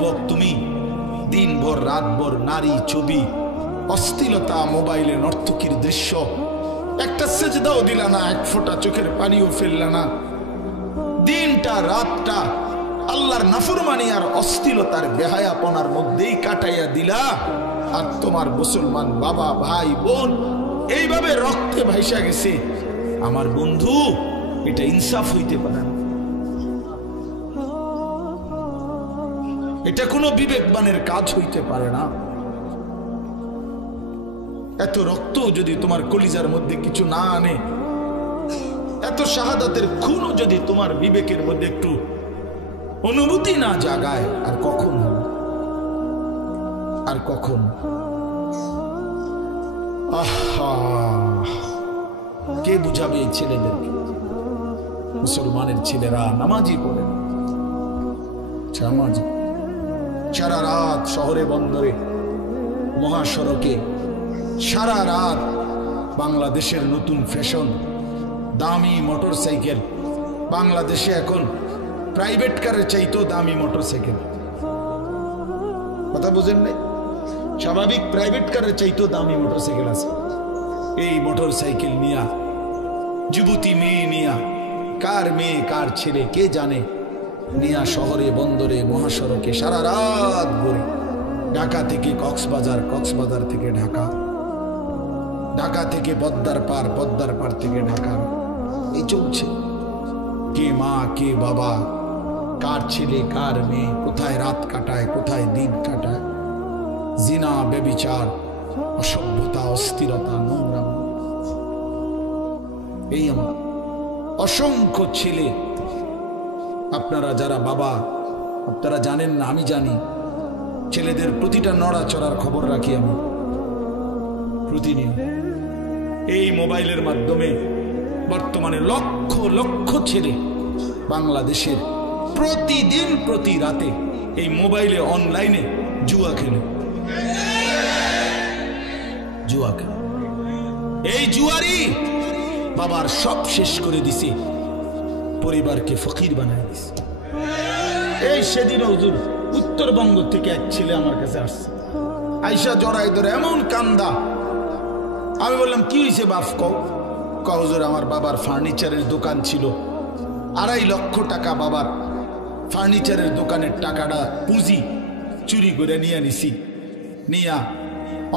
যুবক তুমি দিনভর রাতভর নারী ছবি অশ্লীলতা মোবাইলে নর্তকীর দৃশ্য একটা সেজদাও দিলা না, এক ফোঁটা চোখের পানিও ফেললা না, দিনটা রাতটা আল্লাহর নাফরমানি আর অশ্লীলতার বেহায়াপনার মধ্যেই কাটাইয়া দিলা। আর তোমার মুসলমান বাবা ভাই বোন এইভাবে রক্তে ভাইসা গেছে। আমার বন্ধু, এটা ইনসাফ হইতে পারে না, এটা কোনো বিবেকবানের কাজ হইতে পারে না। এত রক্ত যদি তোমার কলিজার মধ্যে কিছু না আনে, এত শাহাদাতের খুনও যদি তোমার বিবেকের মধ্যে একটু অনুভূতি না জাগায়, আর কখন হবে? আর কখন? আহা, কে বুঝাবে এই ছেলেদেরকে? মুসলমানের ছেলেরা নামাজি পড়ে, নামাজি সারা রাত শহরে বন্দরে মহাসড়কে, সারা রাত বাংলাদেশের নতুন ফ্যাশন দামি মোটর সাইকেল। বাংলাদেশে এখন প্রাইভেট কারের চাইতেও দামি মোটর সাইকেল, কথা বুঝেন নাই? স্বাভাবিক প্রাইভেট কারের চাইতেও দামি মোটর সাইকেল আছে। এই মোটর সাইকেল নিয়া যুবতী মেয়ে নিয়া, কার মেয়ে কার ছেলে কে জানে, নিয়া শহরে বন্দরে মহাসড়কে সারা রাত ঘুরে। ঢাকা থেকে কক্সবাজার, কক্সবাজার থেকে ঢাকা, ঢাকা থেকে পদ্মার পার, পদ্মার পার থেকে ঢাকা, এই চলছে। কে মা কে বাবা, কার ছেলে কার মেয়ে, কোথায় রাত কাটায় কোথায় দিন কাটায়। জিনা, ব্যভিচার, অসভ্যতা, অস্থিরতা, নোংরা। এই আমার অসংখ্য ছেলে। আপনারা যারা বাবা, আপনারা জানেন না, আমি জানি। ছেলেদের প্রতিটা নড়াচড়ার খবর রাখি আমি প্রতিদিন। এই মোবাইলের মাধ্যমে বর্তমানে লক্ষ লক্ষ ছেলে বাংলাদেশের প্রতিদিন প্রতি রাতে এই মোবাইলে অনলাইনে জুয়া খেলে, জুয়া খেলে। এই জুয়ারি বাবার সব শেষ করে দিছে, পরিবারকে ফকির বানায় দিছে। এই সেদিন হুজুর উত্তরবঙ্গ থেকে এক ছেলে আমার কাছে আসছে, আইসা জড়াই ধরে এমন কান্দা। আমি বললাম কি হয়েছে বাপ? কও হুজুর আমার বাবার ফার্নিচারের দোকান ছিল, 2.5 লক্ষ টাকা বাবার ফার্নিচারের দোকানের টাকাটা পুঁজি চুরি করে নিয়ে নিছি, নিয়া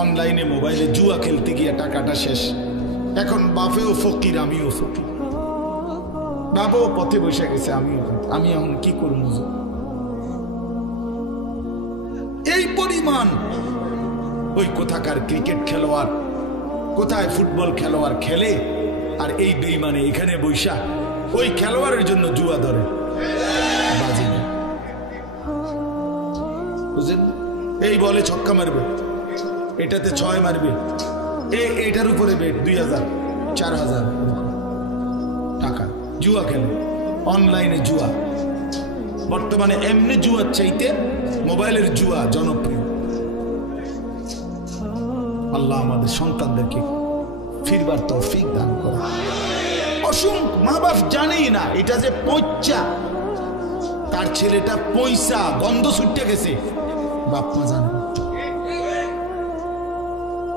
অনলাইনে মোবাইলে জুয়া খেলতে গিয়ে টাকাটা শেষ। এখন বাপেও ফকির, আমিও ফকির। বাবাও পথে বসে গেছে, আমি এখন কি করবো? এই পরিমাণ ওই কোথাকার ক্রিকেট খেলোয়াড়, কোথায় ফুটবল খেলোয়াড় খেলে, আর এই বেঈমানে এখানে বৈশা ওই খেলোয়াড়ের জন্য জুয়া ধরে বাজি না, বুঝলেন? এই বলে ছক্কা মারবে, এটাতে 6 মারবে, এটার উপরে বেট 2000 4000 টাকা জুয়া খেলে। অনলাইনে জুয়া বর্তমানে এমনি জুয়ার চাইতে মোবাইলের জুয়া জনপ্রিয়। আল্লাহ আমাদের সন্তানদেরকে ফিরবার তৌফিক দান করে। অসংখ্য মা বাপ জানেই না এটা যে পয়সা, তার ছেলেটা পয়সা গন্ধ ছুটে গেছে, বাপ মা জানে।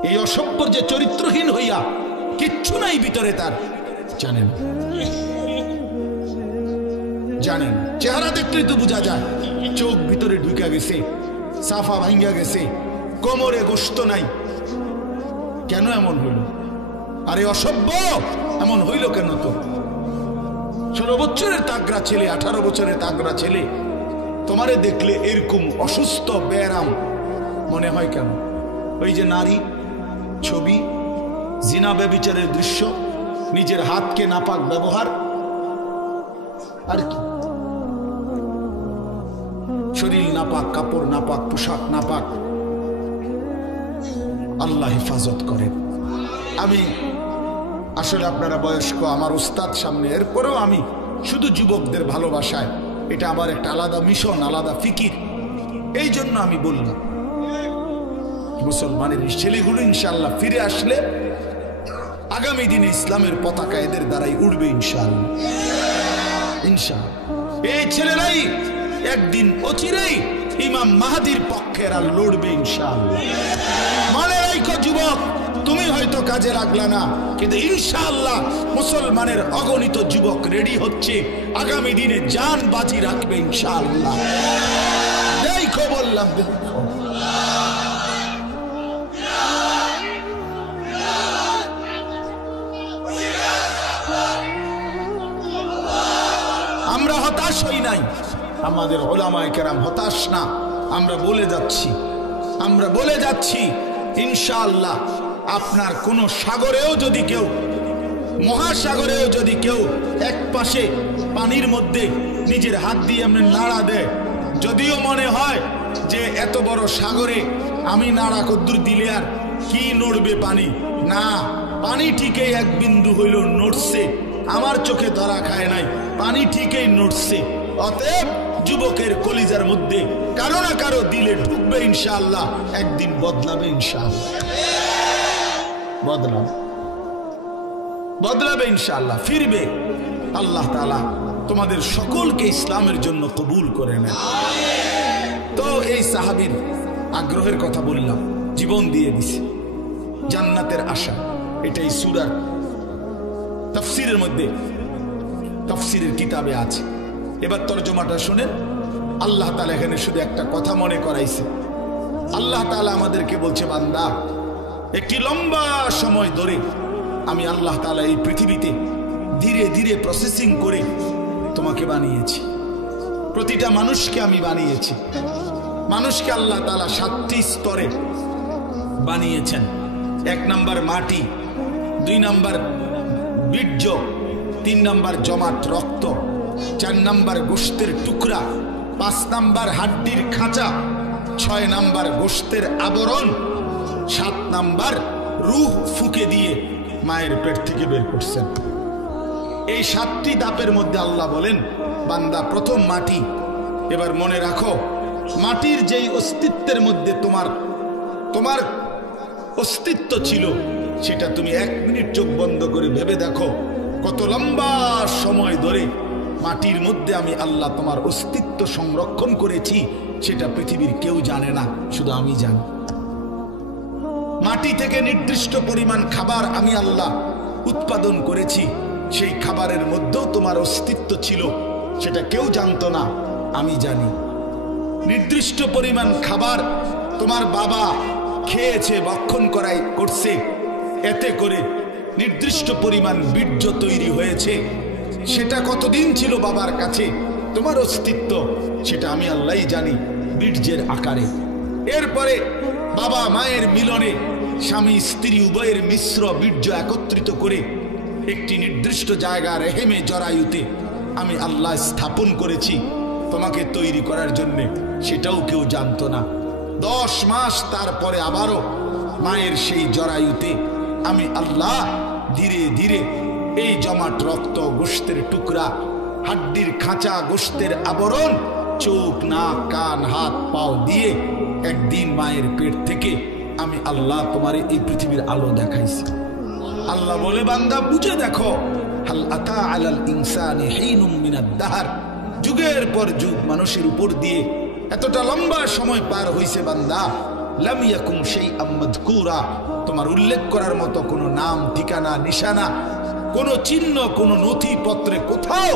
এই অসভ্য যে চরিত্রহীন হইয়া কিচ্ছু নাই ভিতরে, তার জানেন, জানেন চেহারা দেখলেই তো বোঝা যায়। চোখ ভিতরে ঢুকে গেছে, সাফা ভাঙ্গা গেছে, কোমরে গোশত নাই। কেন এমন হইল? আরে অসভ্য, এমন হইল কেন? তো 16 বছরের তাগড়া ছেলে, 18 বছরের তাগড়া ছেলে, তোমারে দেখলে এরকম অসুস্থ ব্যারাম মনে হয় কেন? ওই যে নারী ছবি, জিনা ব্যভিচারের দৃশ্য, নিজের হাতকে নাপাক ব্যবহার, আর কি? শরীর নাপাক, কাপড় নাপাক, পোশাক নাপাক। আল্লাহ হেফাজত করেন। আমি আসলে আপনারা বয়স্ক, আমার উস্তাদ সামনে, এরপরেও আমি শুধু যুবকদের ভালোবাসায়, এটা আমার একটা আলাদা মিশন, আলাদা ফিকির। এই জন্য আমি বললাম মুসলমানের ছেলেগুলো ইনশাআল্লাহ ফিরে আসলে আগামী দিনে ইসলামের পতাকা এদের দ্বারাই উড়বে ইনশাআল্লাহ। ইনশাআল্লাহ এই ছেলেরাই একদিন অচিরেই ইমাম মাহাদির পক্ষে এরা লড়বে ইনশাআল্লাহ। মনে রাখো যুবক, তুমি হয়তো কাজে লাগলা না, কিন্তু ইনশাআল্লাহ মুসলমানের অগণিত যুবক রেডি হচ্ছে আগামী দিনে জান বাজি রাখবে ইনশাআল্লাহ। দেখো বললাম, দেখো আমরা হতাশ হই নাই, আমাদের উলামায়ে কেরাম হতাশ না। আমরা বলে যাচ্ছি ইনশাআল্লাহ আপনার কোন সাগরেও যদি কেউ, মহাসাগরেও যদি কেউ এক পাশে পানির মধ্যে নিজের হাত দিয়ে এমনি নাড়া দেয়, যদিও মনে হয় যে এত বড় সাগরে আমি নাড়া কদ্দুর দিলে আর কি নড়বে পানি, না, পানি ঠিকই এক বিন্দু হইল নড়ছে, আমার চোখে ধরা খায় নাই, পানি ঠিকই নড়ছে। অতএব যুবকের কলিজার মধ্যে কারো না কারো দিলে ঢুকবে ইনশাআল্লাহ, একদিন বদলাবে ইনশাআল্লাহ, বদলাবে ইনশাআল্লাহ, ফিরবে। আল্লাহ তাআলা তোমাদের সকলকে ইসলামের জন্য কবুল করে নেন। তো এই সাহাবীর আগ্রহের কথা বললাম, জীবন দিয়ে দিছে জান্নাতের আশা। এটাই সূরার তাফসীরের মধ্যে, তাফসীরের কিতাবে আছে। এবার তরজমাটা শুনেন। আল্লাহ তাআলা এখানে শুধু একটা কথা মনে করাইছে। আল্লাহ তাআলা আমাদেরকে বলছে, বান্দা, একটি লম্বা সময় ধরে আমি আল্লাহ তাআলা এই পৃথিবীতে ধীরে ধীরে প্রসেসিং করে তোমাকে বানিয়েছি। প্রতিটা মানুষকে আমি বানিয়েছি। মানুষকে আল্লাহ তাআলা 7টি স্তরে বানিয়েছেন। 1 নাম্বার মাটি, 2 নাম্বার বীর্য, 3 নাম্বার জমাট রক্ত, 4 নাম্বার গোশতের টুকরা, 5 নাম্বার হাড্ডির খাঁচা, 6 নাম্বার গোশতের আবরণ, 7 নাম্বার রূহ ফুঁকে দিয়ে মায়ের পেট থেকে বের করছেন। এই 7টি ধাপের মধ্যে আল্লাহ বলেন, বান্দা, প্রথম মাটি। এবার মনে রাখো, মাটির যেই অস্তিত্বের মধ্যে তোমার অস্তিত্ব ছিল, সেটা তুমি 1 মিনিট চোখ বন্ধ করে ভেবে দেখো, কত লম্বা সময় ধরে মাটির মধ্যে আমি আল্লাহ তোমার অস্তিত্ব সংরক্ষণ করেছি। সেটা পৃথিবীর কেউ জানে না, শুধু আমি জানি। মাটি থেকে নির্দিষ্ট পরিমাণ খাবার আমি আল্লাহ উৎপাদন করেছি। সেই খাবারের মধ্যেও তোমার অস্তিত্ব ছিল, সেটা কেউ জানতো না, আমি জানি। নির্দিষ্ট পরিমাণ খাবার তোমার বাবা খেয়েছে, ভক্ষণ করছে, এতে করে নির্দিষ্ট পরিমাণ বীর্য তৈরি হয়েছে। সেটা কতদিন ছিল বাবার কাছে তোমার অস্তিত্ব, সেটা আমি আল্লাহই জানি, বীর্যের আকারে। এরপরে বাবা মায়ের মিলনে স্বামী স্ত্রী উভয়ের মিশ্র বীর্য একত্রিত করে একটি নির্দিষ্ট জায়গা রেহেমে জরায়ুতে আমি আল্লাহ স্থাপন করেছি তোমাকে তৈরি করার জন্য, সেটাও কেউ জানতো না। 10 মাস তারপরে আবারও মায়ের সেই জরায়ুতে আমি আল্লাহ ধীরে ধীরে এই জমাট রক্ত, গোশতের টুকরা, হাড্ডির খাঁচা, গোশতের আবরণ, চোখ, নাক, কান, হাত, পাও দিয়ে একদিন মায়ের পেট থেকে আমি আল্লাহ তোমার এই পৃথিবীর আলো দেখাইছি। আল্লাহ বলে, বান্দা, বুঝে দেখো, হাল আতা আলাল ইনসানি হিনুম মিনাদ দাহর, যুগের পর যুগ মানুষের উপর দিয়ে এতটা লম্বা সময় পার হইছে, বান্দা, লাম ইয়াকুম শাইআম মাযকুরা, তোমার উল্লেখ করার মতো কোনো নাম, ঠিকানা, নিশানা, কোনো চিহ্ন, কোনো নথিপত্রে কোথাও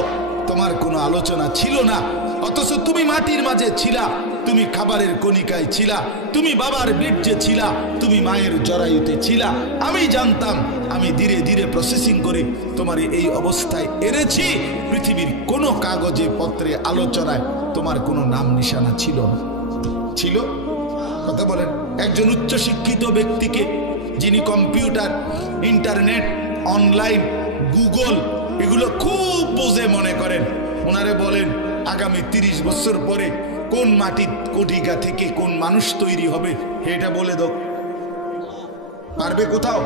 তোমার কোনো আলোচনা ছিল না। অথচ তুমি মাটির মাঝে ছিলা, তুমি খাবারের কণিকায় ছিলা, তুমি বাবার বীর্যে ছিলা, তুমি মায়ের জরায়ুতে ছিলা। আমি জানতাম, আমি ধীরে ধীরে প্রসেসিং করে তোমার এই অবস্থায় এনেছি। পৃথিবীর কোনো কাগজে, পত্রে, আলোচনায় তোমার কোনো নাম নিশানা ছিল না। ছিল? কথা বলেন। একজন উচ্চশিক্ষিত ব্যক্তিকে, যিনি কম্পিউটার, ইন্টারনেট, অনলাইন, গুগল এগুলো খুব বোঝে মনে করেন, ওনারে বলেন আগামী 30 বছর পরে কোন মাটির কটিকা থেকে কোন মানুষ তৈরি হবে, এটা বলে দাও, পারবে কোথাও?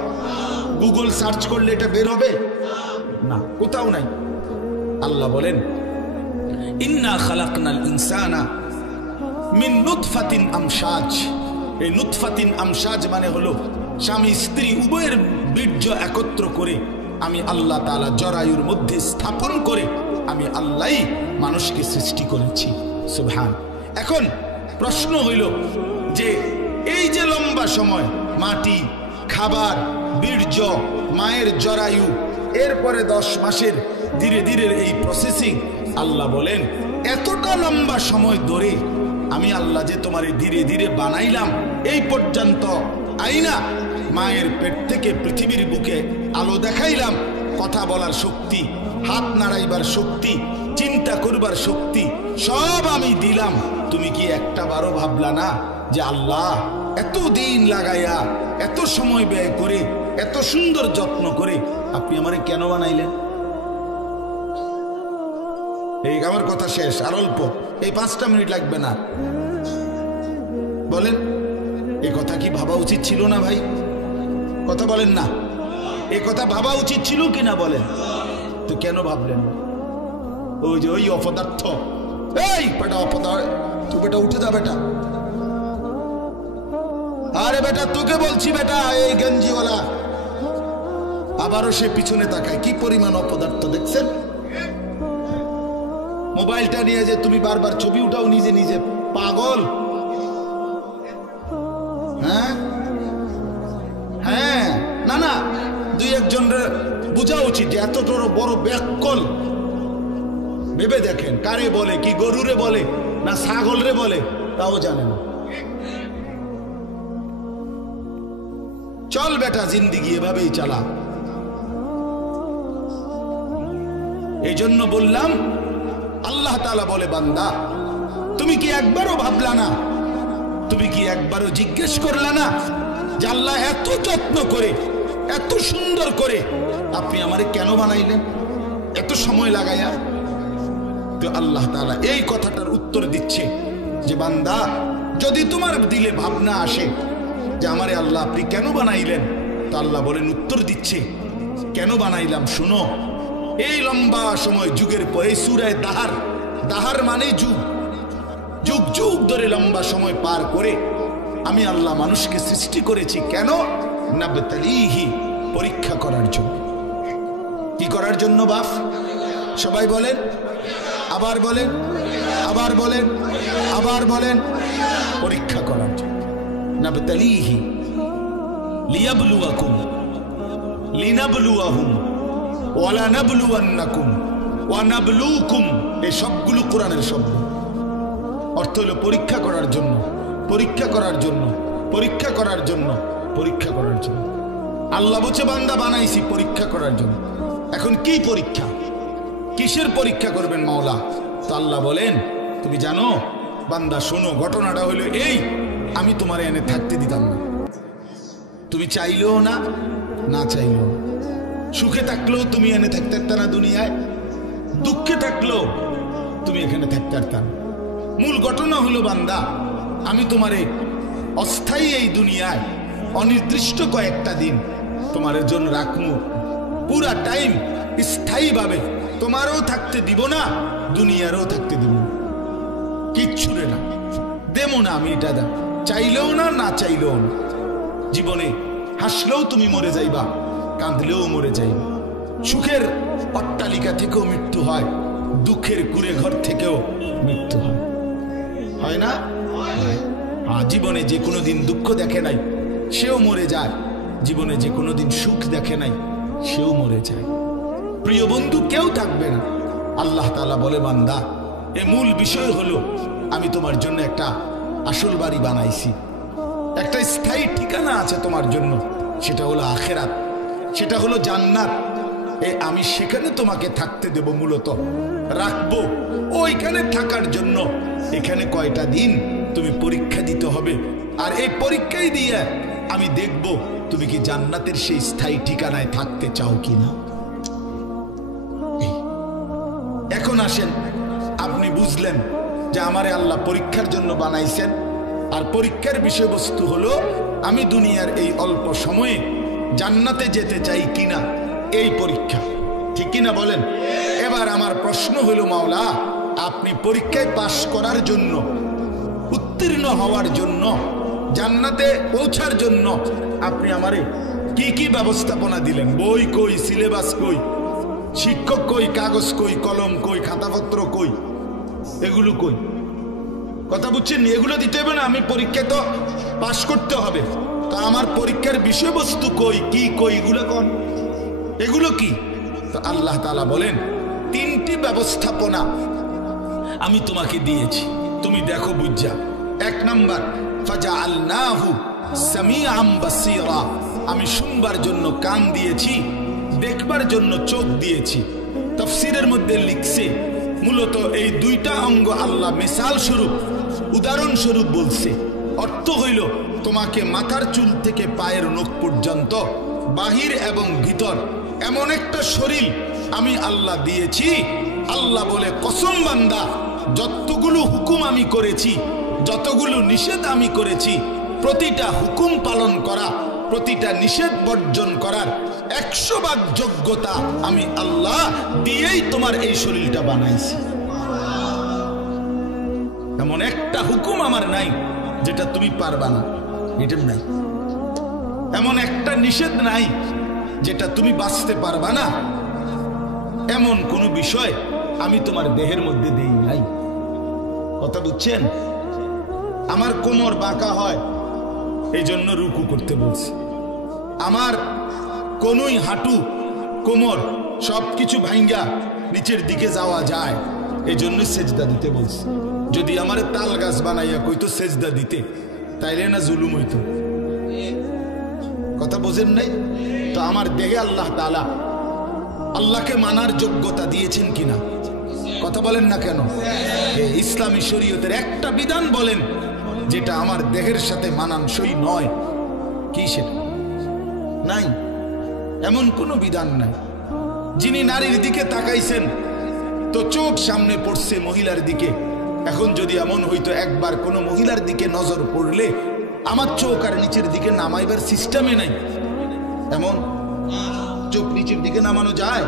গুগল সার্চ করলে এটা বের হবে না, কোথাও নাই। আল্লাহ বলেন, ইন্না খালাকনাল ইনসানা মিন নুতফাতিন আমশাজ। এই নুতফাতিন আমশাজ মানে হলো স্বামী স্ত্রী উভয়ের বীর্য একত্র করে আমি আল্লাহ তাআলা জরায়ুর মধ্যে স্থাপন করে আমি আল্লাহই মানুষকে সৃষ্টি করেছি। সুবহান। এখন প্রশ্ন হইল যে এই যে লম্বা সময় মাটি, খাবার, বীর্য, মায়ের জরায়ু, এরপরে 10 মাসের ধীরে ধীরে এই প্রসেসিং, আল্লাহ বলেন এতটা লম্বা সময় ধরে আমি আল্লাহ যে তোমারে ধীরে ধীরে বানাইলাম, এই পর্যন্ত আইনা মায়ের পেট থেকে পৃথিবীর বুকে আলো দেখাইলাম, কথা বলার শক্তি, হাত নাড়াইবার শক্তি, চিন্তা করবার শক্তি সব আমি দিলাম। তুমি কি একটা বারো ভাবলা না যে আল্লাহ এত দিন লাগাইয়া, এত সময় ব্যয় করে, এত সুন্দর যত্ন করে আপনি আমারে কেন বানাইলেন? এই আমার কথা শেষ, আর অল্প, এই 5টা মিনিট লাগবে না। বলেন এই কথা কি ভাবা উচিত ছিল না ভাই? কথা বলেন না, এই কথা ভাবা উচিত ছিল কি না বলেন? তো কেন ভাবলেন? ওই যে ওই অপদার্থ, এই বেটা অপদার্থ, তুই বেটা উঠে যা বেটা। আরে বেটা তোকে বলছি বেটা, এই গঞ্জিওয়ালা। আবারও সে পিছনে তাকায়, কি পরিমাণ অপদার্থ দেখছেন? মোবাইলটা নিয়ে যে তুমি বারবার ছবি উঠাও নিজে নিজে, পাগল? হ্যাঁ হ্যাঁ, না না, 2-1জনের বোঝা উচিত যে এত বড় ব্যাককল। ভেবে দেখেন, কারে বলে, কি গরুরে বলে না ছাগলরে বলে তাও জানে না। চল বেটা, জিন্দিগি এভাবেই চালা। এই জন্য বললাম, আল্লাহ তাআলা বলে বান্দা তুমি কি একবারও ভাবলা না, তুমি কি একবারও জিজ্ঞেস করলা না যে আল্লাহ এত যত্ন করে, এত সুন্দর করে আপনি আমারে কেন বানাইলেন এত সময় লাগাইয়া? তো আল্লাহ তাআলা এই কথাটার উত্তর দিচ্ছে যে বান্দা যদি তোমার দিলে ভাবনা আসে যে আমারে আল্লাহ আপনি কেন বানাইলেন, তো আল্লাহ বলেন, উত্তর দিচ্ছে কেন বানাইলাম শুনো। এই লম্বা সময় যুগের পরে সূরায়ে দাহার, দাহার মানে যুগ, যুগ যুগ ধরে লম্বা সময় পার করে আমি আল্লাহ মানুষকে সৃষ্টি করেছি কেন? নাবতালিহি, পরীক্ষা করার জন্য। কি করার জন্য বাপ? সবাই বলেন, আবার বলেন, আবার বলেন, আবার বলেন, পরীক্ষা করার জন্য। নাবতালিহি লিয়াবলুয়াকুম লিনাবলুয়াহুম ওয়ালা নাবলুয়ান্নাকুম ওয়া নাবলুকুম, এই সবগুলো কোরআনের শব্দ। অর্থ হলো পরীক্ষা করার জন্য, পরীক্ষা করার জন্য, পরীক্ষা করার জন্য, পরীক্ষা করার জন্য। আল্লাহ বলছে বান্দা বানাইছি পরীক্ষা করার জন্য। এখন কি পরীক্ষা, কিসের পরীক্ষা করবেন মাওলা? তো আল্লাহ বলেন তুমি জানো বান্দা, শোনো ঘটনাটা হলো এই, আমি তোমার এনে থাকতে দিতাম না, তুমি চাইলেও না, না চাইলেও। সুখে থাকলেও তুমি এনে থাকতে পারতা না দুনিয়ায়, দুঃখে থাকলেও তুমি এখানে থাকতে পারতাম। মূল ঘটনা হলো বান্দা, আমি তোমারে অস্থায়ী এই দুনিয়ায় অনির্দিষ্ট কয়েকটা দিন তোমার জন্য রাখবো, পুরা টাইম স্থায়ীভাবে তোমারও থাকতে দিব না, দুনিয়ারও থাকতে দিব না, কিচ্ছু রে না দেবো না আমি, এটা দা চাইলেও না, না চাইলেও না। জীবনে হাসলেও তুমি মরে যাইবা, কাঁদলেও মরে যাইবা। সুখের অট্টালিকা থেকেও মৃত্যু হয়, দুঃখের কুড়ে ঘর থেকেও মৃত্যু হয়, হয় না? জীবনে যে কোনো দিন দুঃখ দেখে নাই সেও মরে যায়, জীবনে যে কোনো দিন সুখ দেখে নাই সেও মরে যায়। প্রিয় বন্ধু কেউ থাকবে না। আল্লাহ তাআলা বলে বান্দা এ মূল বিষয় হলো আমি তোমার জন্য একটা আসল বাড়ি বানাইছি, একটা স্থায়ী ঠিকানা আছে তোমার জন্য, সেটা হলো আখিরাত, সেটা হলো জান্নাত। আমি সেখানে তোমাকে থাকতে দেব, মূলত রাখবো। ওইখানে থাকার জন্য এখানে কয়টা দিন তুমি পরীক্ষা দিতে হবে, আর এই পরীক্ষায় দিয়ে আমি দেখব তুমি কি জান্নাতের সেই স্থায়ী ঠিকানায় থাকতে চাও কিনা। এখন আসেন, আপনি বুঝলেন যে আমারে আল্লাহ পরীক্ষার জন্য বানাইছেন, আর পরীক্ষার বিষয়বস্তু হলো আমি দুনিয়ার এই অল্প সময়ে জান্নাতে যেতে চাই কিনা, এই পরীক্ষা, ঠিক কিনা বলেন? এবার আমার প্রশ্ন হলো মাওলা, আপনি পরীক্ষায় পাশ করার জন্য, উত্তীর্ণ হওয়ার জন্য, জান্নাতে পৌঁছার জন্য আপনি আমারে কি কি ব্যবস্থাপনা দিলেন? বই কই, সিলেবাস কই, শিক্ষক কই, কাগজ কই, কলম কই, খাতাপত্র কই, এগুলো কই? কথা বুঝছেন? এগুলো দিতে হবে না, আমি পরীক্ষায় তো পাশ করতে হবে। তো আমার পরীক্ষার বিষয়বস্তু কই, কি কই, এগুলো কোন, এগুলো কি? তো আল্লাহ তাআলা বলেন 3টি ব্যবস্থাপনা আমি তোমাকে দিয়েছি, তুমি দেখো বুঝা। 1 নাম্বার ফাজআলনাহু সামিআম বাসীরা, আমি শুনবার জন্য কান দিয়েছি, দেখবার জন্য চোখ দিয়েছি। তাফসীরের মধ্যে লিখছে মূলত এই 2টা অঙ্গ আল্লাহ মিসাল স্বরূপ, উদাহরণ স্বরূপ বলছে। অর্থ হইল তোমাকে মাথার চুল থেকে পায়ের নখ পর্যন্ত, বাহির এবং ভিতর এমন একটা শরীর আমি আল্লাহ দিয়েছি। আল্লাহ বলে কসম বান্দা, যতগুলো হুকুম আমি করেছি, যতগুলো নিষেধ আমি করেছি, প্রতিটা হুকুম পালন করা, প্রতিটা নিষেধ বর্জন করার 100 ভাগ যোগ্যতা আমি আল্লাহ দিয়েই তোমার এই শরীরটা বানাইছি। এমন একটা হুকুম আমার নাই যেটা তুমি পারবা না, এটা নাই। এমন একটা নিষেধ নাই যেটা তুমি বাঁচতে পারবা না, এমন কোনো বিষয় আমি তোমার দেহের মধ্যে দেই নাই। কথা বুঝছেন? আমার কোমর বাঁকা হয় এই জন্য রুকু করতে বলছি, আমার কোনই হাঁটু কোমর সবকিছু ভাঙ্গা নিচের দিকে যাওয়া যায় এই জন্য সেজদা দিতে বলছি। যদি আমার তাল গাছ বানাইয়া কইতো সেজদা দিতে, তাইলে না জুলুম হইতো? কথা বোঝেন নাই? তো আমার দেহে আল্লাহ তাআলা আল্লাহকে মানার যোগ্যতা দিয়েছেন কিনা? কথা বলেন না কেন? ইসলামী শরীয়তের একটা বিধান বলেন যেটা আমার দেহের সাথে মানানসই নয়, কি সেটা? নাই, এমন কোনো বিধান নাই। যিনি নারীর দিকে তাকাইছেন তো চোখ সামনে পড়ছে মহিলার দিকে। এখন যদি এমন হইতো একবার কোনো মহিলার দিকে নজর পড়লে আমার চোখ আর নিচের দিকে নামাইবার সিস্টেমে নাই, এমন চোখ নিচের দিকে নামানো যায়?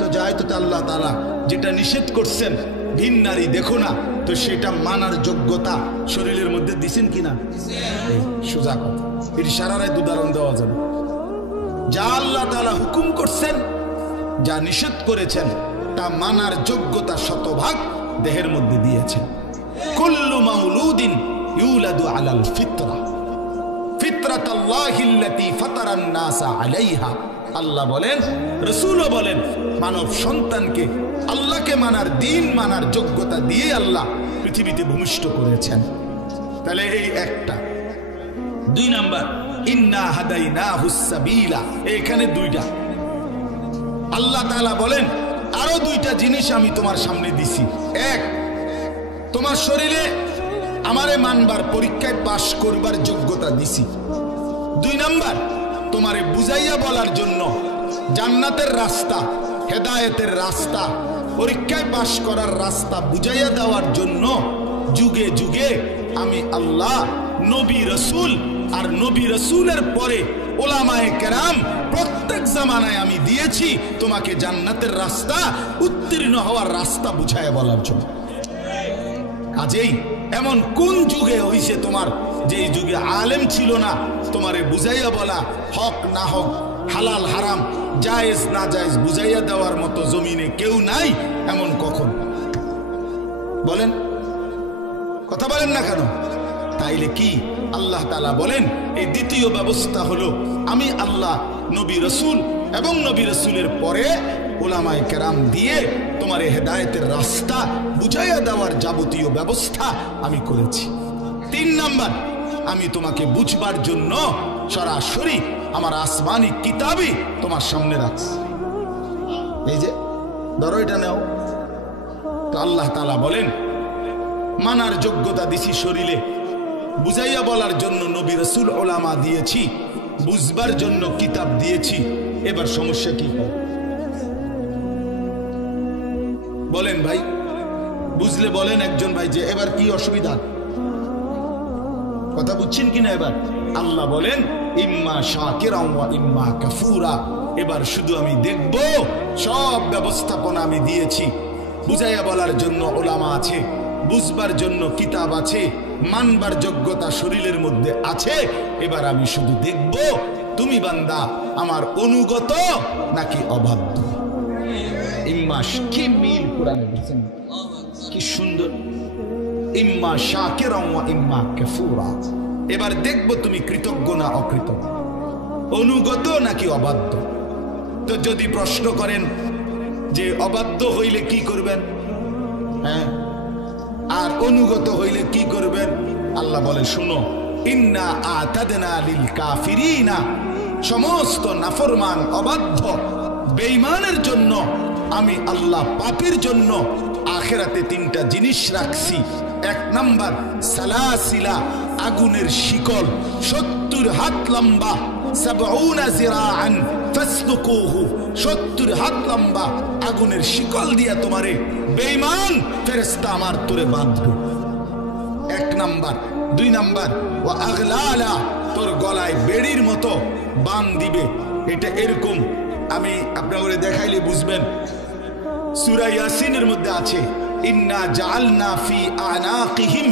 তো যায় তো। আল্লাহ তাআলা যেটা নিষেধ করছেন ভিন নারী দেখো না, তো সেটা মানার যোগ্যতা শরীরের মধ্যে দিছেন কিনা? সোজা কথা, এটি সারা রাত উদাহরণ দেওয়া যাবে। যা আল্লাহ তাআলা হুকুম করছেন, যা নিষেধ করেছেন, তা মানার যোগ্যতা 100% দেহের মধ্যে দিয়েছেন। কুল্লু মাউলুদিন ইউলাদু আলাল ফিতরা, ফিতরাতাল্লাহিল্লাতী ফাতারান নাসা আলাইহা। আল্লাহ বলেন, রাসূলও বলেন, মানব সন্তানকে আল্লাহকে মানার, দিন মানার যোগ্যতা দিয়ে আল্লাহ পৃথিবীতে ভূমিষ্ঠ করেছেন। তাহলে এই একটা। 2 নাম্বার ইন্না হাদাইনাহুস সাবিলা, এখানে 2টা। আল্লাহ তাআলা বলেন আরো 2টা জিনিস আমি তোমার সামনে দিছি। 1, তোমার শরীরে আমারে মানবার, পরীক্ষায় পাশ করবার যোগ্যতা দিছি। 2 নাম্বার তোমারে বুঝাইয়া বলার জন্য জান্নাতের রাস্তা, হেদায়েতের রাস্তা, পরীক্ষায় পাশ করার রাস্তা বুঝাইয়া দেওয়ার জন্য যুগে যুগে আমি আল্লাহ নবী রাসূল আর নবী রাসূলের পরে ওলামায়ে কেরাম প্রত্যেক জামানায় আমি দিয়েছি তোমাকে জান্নাতের রাস্তা, উত্তীর্ণ হওয়ার রাস্তা বুঝাইয়া বলার জন্য। কাজেই এমন কোন যুগে হইছে তোমার, যে যুগে আলেম ছিল না, তোমারে বুঝাইয়া বলা, হক না হক, হালাল হারাম, জায়েজ না জায়েজ বুঝাইয়া দেওয়ার মতো জমিনে কেউ নাই? এমন কখন? বলেন, কথা বলেন না কেন? তাইলে কি আল্লাহ তাআলা বলেন এই দ্বিতীয় ব্যবস্থা হলো আমি আল্লাহ নবী রাসূল এবং নবী রাসূলের পরে উলামায়ে কেরাম দিয়ে তোমার হেদায়েতের রাস্তা বুঝাইয়া দেওয়ার যাবতীয় ব্যবস্থা আমি করেছি। 3 নাম্বার, আমি তোমাকে বুঝবার জন্য সরাসরি আমার আসমানি কিতাবই তোমার সামনে রাখছি। এই যে ধরো, এটা নাও। তো আল্লাহ তাআলা বলেন মানার যোগ্যতা দিছি শরীরে, বুঝাইয়া বলার জন্য নবী রাসূল উলামা দিয়েছি, বুঝবার জন্য কিতাব দিয়েছি। এবার সমস্যা কি? বলেন ভাই, বুঝলে বলেন একজন ভাই যে এবার কি অসুবিধা? কথা বুঝছেন কিনা? এবার আল্লাহ বলেন ইম্মা শাকিরা ওয়া ইম্মা কাফুরা। এবার শুধু আমি দেখব, সব ব্যবস্থাপনা আমি দিয়েছি। বুঝাইয়া বলার জন্য উলামা আছে, বুঝবার জন্য কিতাব আছে, মানবার যোগ্যতা শরীরের মধ্যে আছে। এবার আমি শুধু দেখব তুমি বান্দা আমার অনুগত নাকি অবাধ্য। ইম্মা, কি মিল কোরআনে বলছেন, কি সুন্দর। ইম্মা শাকিরান ওয়া ইম্মা কাফুরা। এবার দেখবো তুমি কৃতজ্ঞ না অকৃতজ্ঞ, অনুগত নাকি অবাধ্য। তো যদি প্রশ্ন করেন যে অবাধ্য হইলে কি করবেন, হ্যাঁ, আর অনুগত হইলে কি করবেন, আল্লাহ বলে শুনো, ইন্না আতাদনা লিল কাফিরিনা, সমস্ত নাফরমান অবাধ্য বেঈমানের জন্য আমি আল্লাহ পাপীর জন্য আখিরাতে তিনটা জিনিস রাখছি। এক নাম্বার সালাসিলা, আগুনের শিকল 70 হাত লম্বা, 70 জিরাআন ফাসলুকুহু, 70 হাত লম্বা আগুনের শিকল দিয়া তোমারে বেঈমান ফেরেশতা আমার তোরে বাঁধবে, এক নাম্বার। দুই নাম্বার ওয়া আগলালা, তোর গলায় বেড়ির মতো বান দিবে। এটা এরকম আমি আপনাদের দেখাইলে বুঝবেন। সূরা ইয়াসিনের মধ্যে আছে, ইন্না জাআলনা ফি আনাকিহিম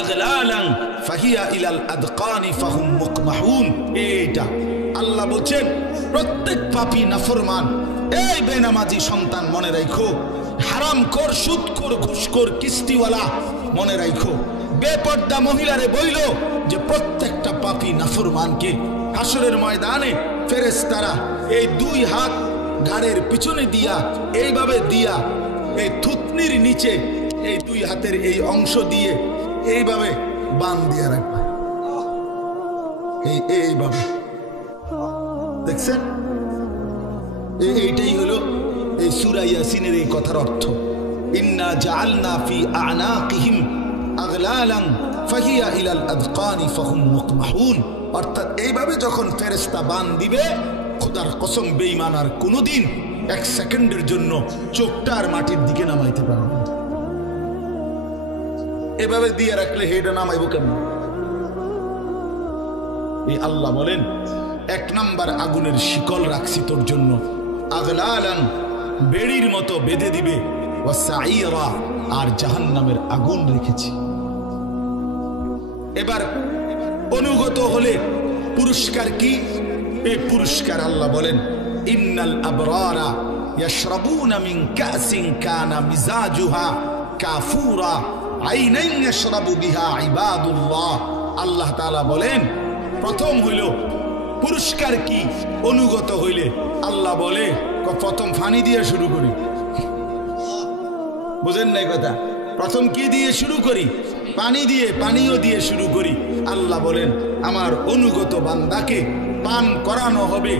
আগলালান ফাহিয়া ইলাল আদকানি ফাহুম মুকমাহুন। এটা আল্লাহ বলেন প্রত্যেক পাপী নাফরমান, এই বেনামাজি সন্তান মনে রাখো, হারামখোর, সুদখোর, ঘুষখোর, কিস্তিওয়ালা মনে রাখো, বেপর্দা মহিলারে বইল যে প্রত্যেকটা পাপী নাফরমানকে হাসরের ময়দানে ফেরেশতারা এই দুই হাত ঘাড়ের পিছনে দিয়া, এইভাবে দিয়া, এই থুতনির নিচে এই দুই হাতের এই অংশ দিয়ে এইভাবে বান দিয়া রাখবে, এইভাবে। দেখছেন, এইটাই হলো এই সূরা ইয়াসিনের এই কথার অর্থ। ইন্না জাআলনা ফি আনাকিহিম আগলালান ফাহিয়া ইলাল আযকানি ফাহুম মুকমাহুন। অর্থাৎ এইভাবে যখন ফেরেশতা বান দিবে, খোদার কসম বেঈমান আর কোনোদিন এক সেকেন্ডের জন্য চোখটা আর মাটির দিকে নামাইতে পারবে না। এভাবে দিয়ে রাখলে হেডা নামাইব কেমন? এই আল্লাহ বলেন এক নাম্বার আগুনের শিকল রাখছি তোর জন্য, আগলালান, বেড়ির মতো বেঁধে দিবে, ওয়া সাঈরা, আর জাহান্নামের আগুন রেখেছি। এবার অনুগত হলে পুরস্কার কি? এই পুরস্কার আল্লাহ বলেন, ইন্নাল আবরারা ইয়াশরাবুনা মিন কাসিন কানা মিজাজুহা কাফুরা আইনান ইয়াশরাবু বিহা ইবাদুল্লাহ। আল্লাহ তাআলা বলেন প্রথম হইল পুরস্কার কি? অনুগত হইলে আল্লাহ বলে প্রথম পানি দিয়ে শুরু করি। বুঝেন নাই কথা? প্রথম কি দিয়ে শুরু করি? পানি দিয়ে, পানীয় দিয়ে শুরু করি। আল্লাহ বলেন আমার অনুগত বান্দাকে পান করানো হবে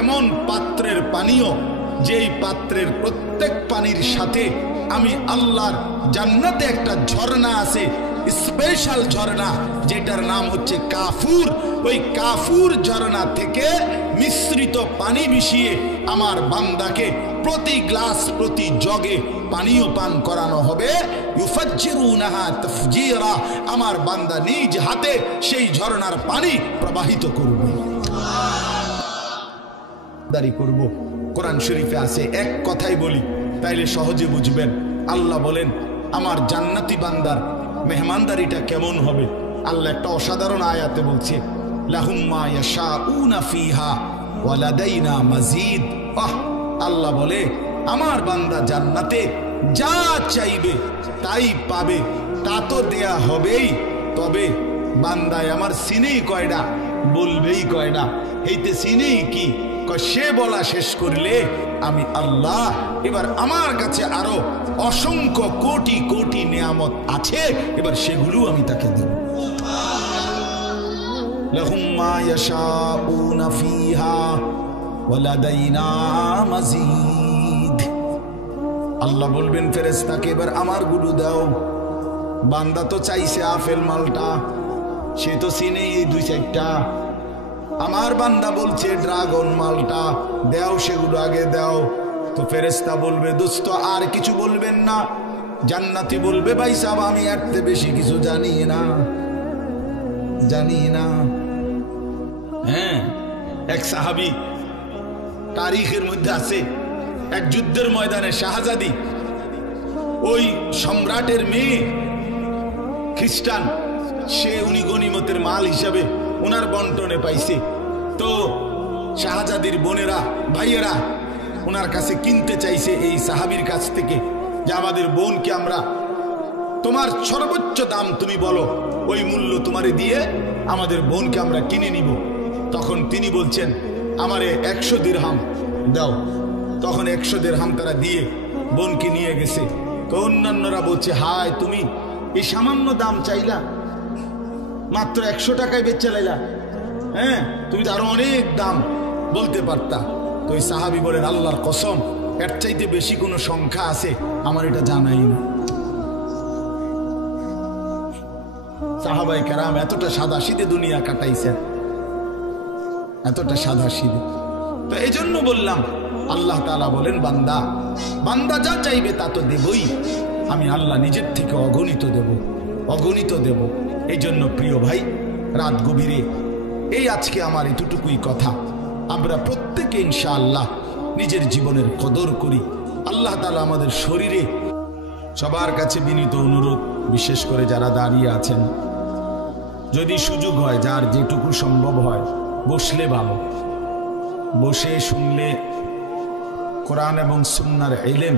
এমন পাত্রের পানীয়, যেই পাত্রের প্রত্যেক পানির সাথে আমি আল্লাহর জান্নাতে একটা ঝর্ণা আছে, স্পেশাল ঝর্ণা, যেটার নাম হচ্ছে কাফুর। ওই কাফুর ঝর্ণা থেকে মিশ্রিত পানি মিশিয়ে আমার বান্দাকে প্রতি গ্লাস, প্রতি জগে পানীয় পান করানো হবে। ইউফাজ্জিরুনাহা তাফজীরা, আমার বান্দা নিজ হাতে সেই ঝর্ণার পানি প্রবাহিত করবে, দাঁড়ি করব। কোরআন শরীফে আছে, এক কথাই বলি তাইলে সহজে বুঝবেন। আল্লাহ বলেন আমার জান্নাতি বান্দার মেহমানদারিটা কেমন হবে। আল্লাহ একটা অসাধারণ আয়াতে বলছে, লাহুম মা ইয়াশাউনা ফিহা ওয়া লাদাইনা মাজিদ। আল্লাহ বলে আমার বান্দা জান্নাতে যা চাইবে তাই পাবে, তা তো দেয়া হবেই, তবে বান্দায় আমার সিনেই কয়টা, বলবেই কয়টা। এইতে সিনেই কি? সে বলা শেষ করলে আমি আল্লাহ এবার আমার কাছে আরো অসংখ্য কোটি কোটি নিয়ামত আছে, এবার সেগুলো আমি তাকে দেব। লাহুম মা ইয়াশাউনা ফিহা ওয়া লাদাইনা মাজিদ। আল্লাহ বলবেন ফেরেশতাকে এবার আমার গুলো দাও। বান্দা তো চাইছে আপেল মালটা, সে তো চিনে এই দুই চারটা। আমার বান্দা বলছে ড্রাগন মালটা, দাও সেগুলো আগে দাও। তো ফেরেশতা বলবে দোস্ত আর কিছু বলবেন না। জান্নাতি বলবে ভাই সাহেব আমি এর থেকে বেশি কিছু জানি না, জানি না। হ্যাঁ, এক সাহাবী তারিখের মধ্যে আছে, এক যুদ্ধের ময়দানে শাহজাদি, ওই সম্রাটের মেয়ে খ্রিস্টান, সে উনি গনিমতের মাল হিসাবে ওনার বন্টনে পাইছে। তো শাহজাদির বোনেরা, ভাইয়েরা ওনার কাছে কিনতে চাইছে এই সাহাবীর কাছ থেকে, যে আমাদের বোনকে আমরা তোমার সর্বোচ্চ দাম তুমি বলো, ওই মূল্য তোমারে দিয়ে আমাদের বোনকে আমরা কিনে নিব। তখন তিনি বলছেন আমারে 100 দিরহাম দাও। তখন 100 দিরহাম তারা দিয়ে বোনকে নিয়ে গেছে। তো অন্যান্যরা বলছে হায় তুমি এই সামান্য দাম চাইলা, মাত্র 100 টাকায় বেচে লাইলা, হ্যাঁ তুমি তো আরো অনেক দাম বলতে পারতা। তো ওই সাহাবী বলেন আল্লাহর কসম এর চাইতে বেশি কোনো সংখ্যা আছে আমার এটা জানাই না। সাহাবায়ে কেরাম এতটা সাদাসিধে দুনিয়া কাটাইছেন, এতটা সাদাসিধে। তো এই জন্য বললাম আল্লাহ তাআলা বলেন বান্দা বান্দা যা চাইবে তা তো দেবই, আমি আল্লাহ নিজের থেকে অগণিত দেব। এই জন্য প্রিয় ভাই, রাত গভীরে এই আজকে আমার এতটুকুই কথা। আমরা প্রত্যেকে ইনশাআল্লাহ নিজের জীবনের কদর করি। আল্লাহ তাআলা আমাদের শরীরে, সবার কাছে বিনীত অনুরোধ, বিশেষ করে যারা দাঁড়িয়ে আছেন, যদি সুযোগ হয় যার যেটুকু সম্ভব হয় বসলে ভালো, বসে শুনলে কোরআন এবং সুন্নাহর ইলম,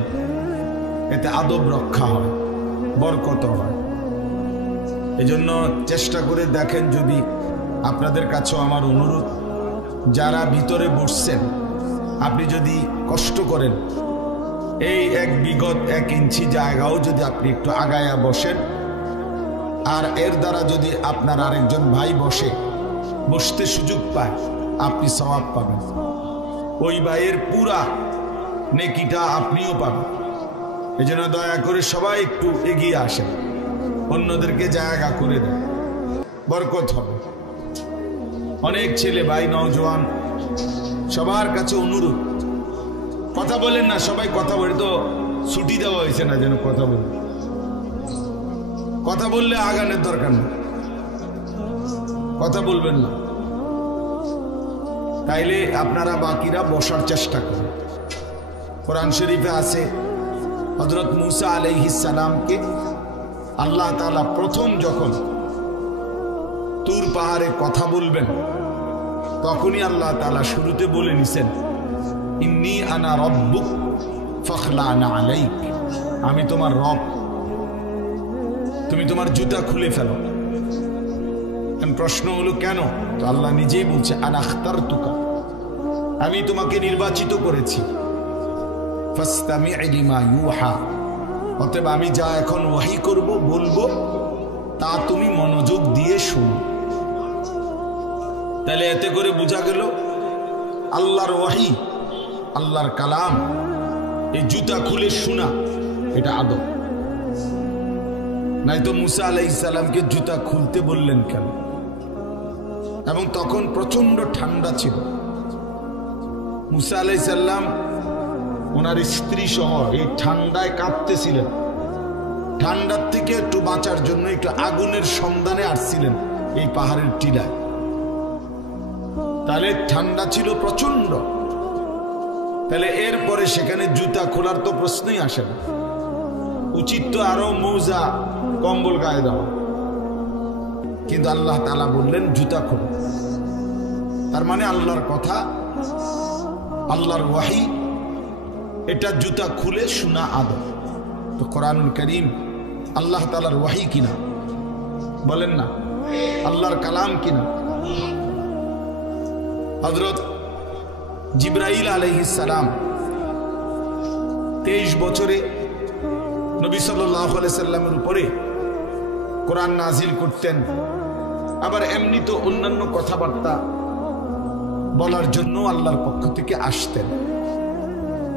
এতে আদব রক্ষা হয়, বরকত হয়। এজন্য চেষ্টা করে দেখেন, যদি আপনাদের কাছেও আমার অনুরোধ, যারা ভিতরে বসছেন আপনি যদি কষ্ট করেন এই বিগত 1 ইঞ্চি জায়গাও যদি আপনি একটু আগায়া বসেন, আর এর দ্বারা যদি আপনার আরেকজন ভাই বসতে সুযোগ পায়, আপনি সওয়াব পাবেন, ওই ভাইয়ের পুরা নেকিটা আপনিও পাবেন। এই জন্য দয়া করে সবাই একটু এগিয়ে আসেন, অন্যদেরকে জায়গা করে দেন, বরকত হবে। অনেক ছেলে ভাই নওজোয়ান, সবার কাছে অনুরোধ, কথা বলেন না, সবাই কথা বলে, তো ছুটি দেওয়া হয়েছে না যেন কথা বলে, কথা বললে আগানের দরকার নেই, কথা বলবেন না। তাইলে আপনারা বাকিরা বসার চেষ্টা করেন। কোরআন শরীফে আছে হযরত মুসা আলাইহিস সালামকে আল্লাহ তাআলা প্রথম যখন তুর পাহাড়ে কথা বলবেন, তখনই আল্লাহ তাআলা শুরুতে বলে নিছেন ইন্নী আনা রব্বুক ফাখলা'না আলাইক, আমি তোমার রব, তুমি তোমার জুতা খুলে ফেলো। প্রশ্ন হলো কেন? তো আল্লাহ নিজেই বলছে আনা আখতারতুকা, আমি তোমাকে নির্বাচিত করেছি, ফাসতামি' লিমা ইউহা, অতএব আমি যা এখন ওয়াহি করব বলবো তা তুমি মনোযোগ দিয়ে শোনো। তাহলে এতে করে বোঝা গেল আল্লাহর ওয়াহি, আল্লাহর কালাম, এই জুতা খুলে শোনা এটা আদব। নাই তো মুসা আলাইহিস সালামকে জুতা খুলতে বললেন কেন? এবং তখন প্রচন্ড ঠান্ডা ছিল। মুসা আলাইহিস সালাম ওনার স্ত্রী সহ এই ঠান্ডায় কাঁপতেছিলেন, ঠান্ডার থেকে একটু বাঁচার জন্য একটু আগুনের সন্ধানে আসছিলেন এই পাহাড়ের টিলায়। তাহলে ঠান্ডা ছিল প্রচন্ড, তাহলে এরপরে সেখানে জুতা খোলার তো প্রশ্নই আসে না। উচিত তো আরো মৌজা কম্বল গায়ে দেওয়া, কিন্তু আল্লাহ তাআলা বললেন জুতা খোলো। তার মানে আল্লাহর কথা, আল্লাহর ওয়াহি, এটা জুতা খুলে শোনা আদব। তো কোরআনুল কারীম আল্লাহ তাআলার ওয়াহি কিনা? বলেন না, আল্লাহর কালাম কিনা? হযরত জিবরাইল আলাইহিস সালাম 23 বছরে নবী সাল্লাল্লাহু আলাইহি সাল্লামের উপরে কোরআন নাজিল করতেন। আবার এমনি তো অন্যান্য কথাবার্তা বলার জন্য আল্লাহর পক্ষ থেকে আসতেন।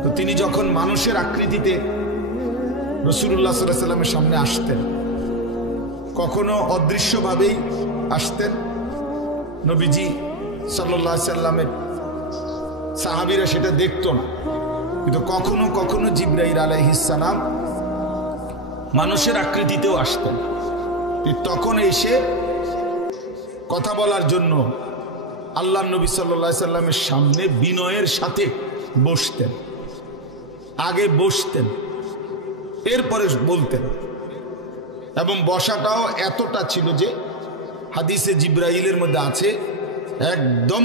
তো তিনি যখন মানুষের আকৃতিতে রাসূলুল্লাহ সাল্লাল্লাহু আলাইহি সাল্লামের সামনে আসতেন, কখনো অদৃশ্যভাবেই আসতেন, নবীজি সাল্লাল্লাহু আলাইহি সাল্লামের সাহাবীরা সেটা দেখত না, কিন্তু কখনো কখনো জিবরাইল আলাইহিস সালাম মানুষের আকৃতিতেও আসতেন। তখন এসে কথা বলার জন্য আল্লাহর নবী সাল্লাল্লাহু আলাইহি সাল্লামের সামনে বিনয়ের সাথে বসতেন, আগে বসতেন, এরপরে বলতেন। এবং বসাটাও এতটা ছিল যে হাদিসে জিবরাইলের মধ্যে আছে একদম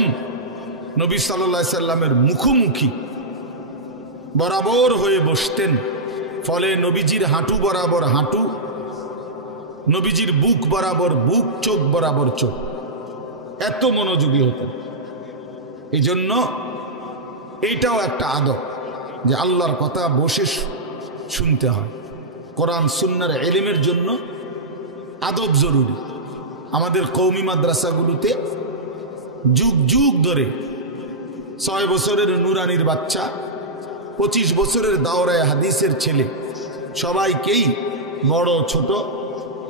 নবী সাল্লাল্লাহু আলাইহি সাল্লামের মুখোমুখি বরাবর হয়ে বসতেন। ফলে নবীজির হাঁটু বরাবর হাঁটু নবীজির বুক বরাবর বুক, চোখ বরাবর চোখ, এত মনোযোগী হতেন। এই জন্য এইটাও একটা আদব যে আল্লাহর কথা বসে শুনতে হয়। কোরআন সুন্নাহর ইলমের জন্য আদব জরুরি। আমাদের কওমি মাদ্রাসাগুলোতে যুগ যুগ ধরে 6 বছরের নুরানির বাচ্চা, 25 বছরের দাওরায়ে হাদিসের ছেলে, সবাইকেই বড় ছোট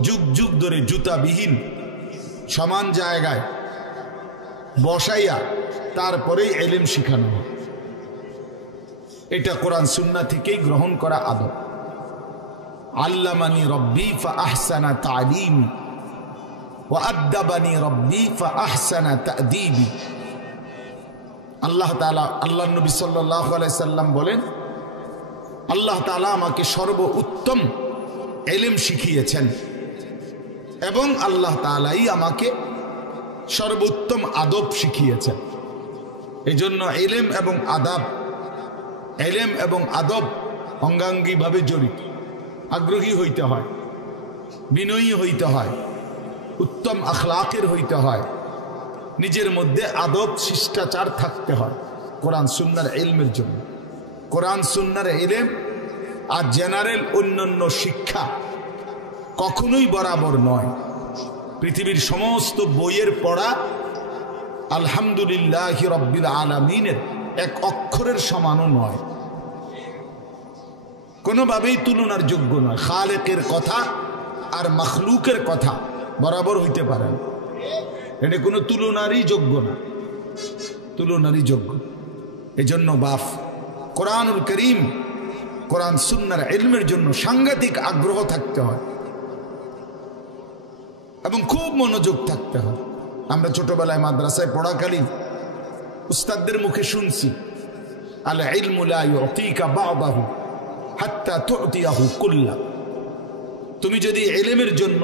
যুগ যুগ ধরে জুতাবিহীন সমান জায়গায় বসাইয়া তারপরেই ইলম শিখানো হয়। এটা কোরআন সুন্নাহ থেকেই গ্রহণ করা আদব। আল্লামানি রব্বি ফাআহসানা তা'লিমি ওয়া আদ্দাবানি রব্বি ফাআহসানা তা'দীবি। আল্লাহ তাআলা, আল্লাহর নবী সাল্লাল্লাহু আলাইহি সাল্লাম বলেন, আল্লাহ তাআলা আমাকে সর্বোত্তম ইলম শিখিয়েছেন এবং আল্লাহ তাআলাই আমাকে সর্বোত্তম আদব শিখিয়েছেন। এই জন্য ইলম এবং আদব, ইলম এবং আদব অঙ্গাঙ্গিভাবে জড়িত। আগ্রহী হইতে হয়, বিনয়ী হইতে হয়, উত্তম আখলাকের হইতে হয়, নিজের মধ্যে আদব শিষ্টাচার থাকতে হয় কোরআন সুন্নাহর ইলমের জন্য। কোরআন সুন্নাহর ইলম আর জেনারেল অন্যান্য শিক্ষা কখনোই বরাবর নয়। পৃথিবীর সমস্ত বইয়ের পড়া আলহামদুলিল্লাহি রাব্বিল আলামিনের এক অক্ষরের সমানও নয়, কোনোভাবেই তুলনার যোগ্য নয়। খালেকের কথা আর মখলুকের কথা বরাবর হইতে পারে না, এটা কোনো তুলনারই যোগ্য না, তুলনারই যোগ্য। এই জন্য বাপ কোরআনুল করিম, কোরআন সুন্নাহর ইলমের জন্য সাংঘাতিক আগ্রহ থাকতে হয় এবং খুব মনোযোগ থাকতে হয়। আমরা ছোটবেলায় মাদ্রাসায় পড়াকালীন উস্তাদদের মুখে শুনছি, আল ইলমু লা ইউতিকা বা'দাহু হাত্তা তু'তিয়াহু কুল্লা। তুমি যদি ইলমের জন্য